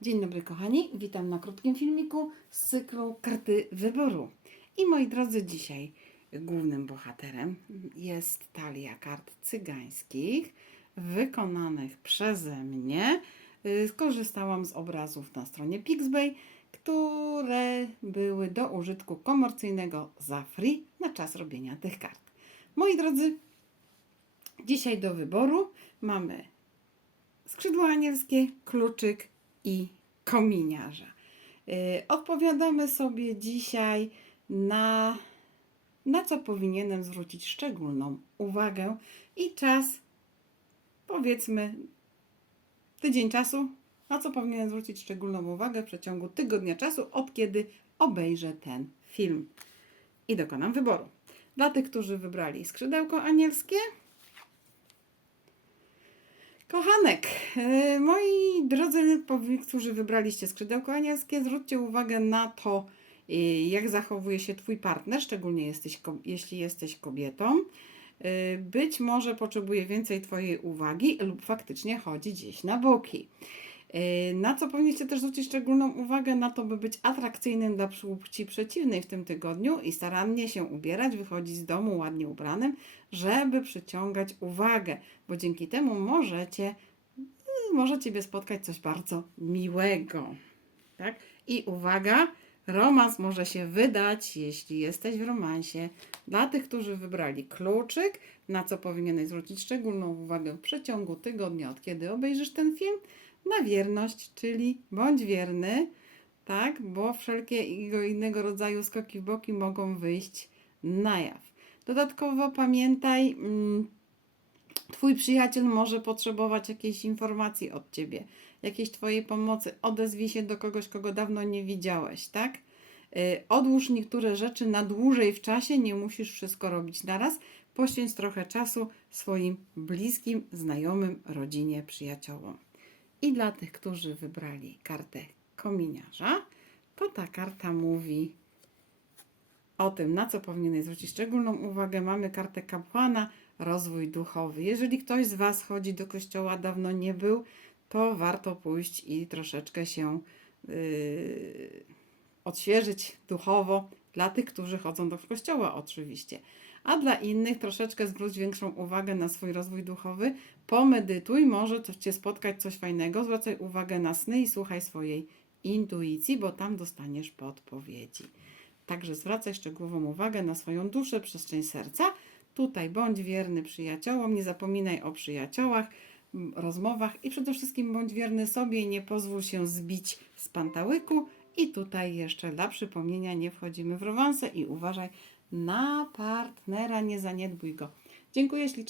Dzień dobry kochani, witam na krótkim filmiku z cyklu Karty Wyboru. I moi drodzy, dzisiaj głównym bohaterem jest talia kart cygańskich wykonanych przeze mnie. Skorzystałam z obrazów na stronie Pixbay, które były do użytku komercyjnego za free na czas robienia tych kart. Moi drodzy, dzisiaj do wyboru mamy skrzydło anielskie, kluczyk i kominiarza. Yy, Odpowiadamy sobie dzisiaj na, na co powinienem zwrócić szczególną uwagę i czas, powiedzmy, tydzień czasu, na co powinienem zwrócić szczególną uwagę w przeciągu tygodnia czasu, od kiedy obejrzę ten film i dokonam wyboru. Dla tych, którzy wybrali skrzydełko anielskie, Kochanek, e, moi drodzy, którzy wybraliście skrzydełko anielskie, zwróćcie uwagę na to, e, jak zachowuje się Twój partner, szczególnie jesteś, jeśli jesteś kobietą. E, Być może potrzebuje więcej Twojej uwagi lub faktycznie chodzi gdzieś na boki. E, Na co powinniście też zwrócić szczególną uwagę? Na to, by być atrakcyjnym dla płci przeciwnej w tym tygodniu i starannie się ubierać, wychodzić z domu ładnie ubranym, żeby przyciągać uwagę, bo dzięki temu możecie, może Ciebie spotkać coś bardzo miłego. Tak? I uwaga, romans może się wydać, jeśli jesteś w romansie. Dla tych, którzy wybrali kluczyk, na co powinieneś zwrócić szczególną uwagę w przeciągu tygodnia, od kiedy obejrzysz ten film, na wierność, czyli bądź wierny, tak, bo wszelkiego innego rodzaju skoki w boki mogą wyjść na jaw. Dodatkowo pamiętaj, mm, Twój przyjaciel może potrzebować jakiejś informacji od ciebie, jakiejś Twojej pomocy. Odezwij się do kogoś, kogo dawno nie widziałeś, tak? Y, Odłóż niektóre rzeczy na dłużej w czasie, nie musisz wszystko robić naraz. Poświęć trochę czasu swoim bliskim, znajomym, rodzinie, przyjaciołom. I dla tych, którzy wybrali kartę kominiarza, to ta karta mówi o tym, na co powinieneś zwrócić szczególną uwagę. Mamy kartę kapłana, rozwój duchowy. Jeżeli ktoś z Was chodzi do kościoła, dawno nie był, to warto pójść i troszeczkę się yy, odświeżyć duchowo. Dla tych, którzy chodzą do kościoła, oczywiście. A dla innych troszeczkę zwróć większą uwagę na swój rozwój duchowy. Pomedytuj, może Cię spotkać coś fajnego. Zwracaj uwagę na sny i słuchaj swojej intuicji, bo tam dostaniesz podpowiedzi. Także zwracaj szczególną uwagę na swoją duszę, przestrzeń serca. Tutaj bądź wierny przyjaciołom, nie zapominaj o przyjaciołach, m, rozmowach i przede wszystkim bądź wierny sobie i nie pozwól się zbić z pantałyku. I tutaj jeszcze dla przypomnienia nie wchodzimy w romanse i uważaj na partnera, nie zaniedbuj go. Dziękuję ślicznie.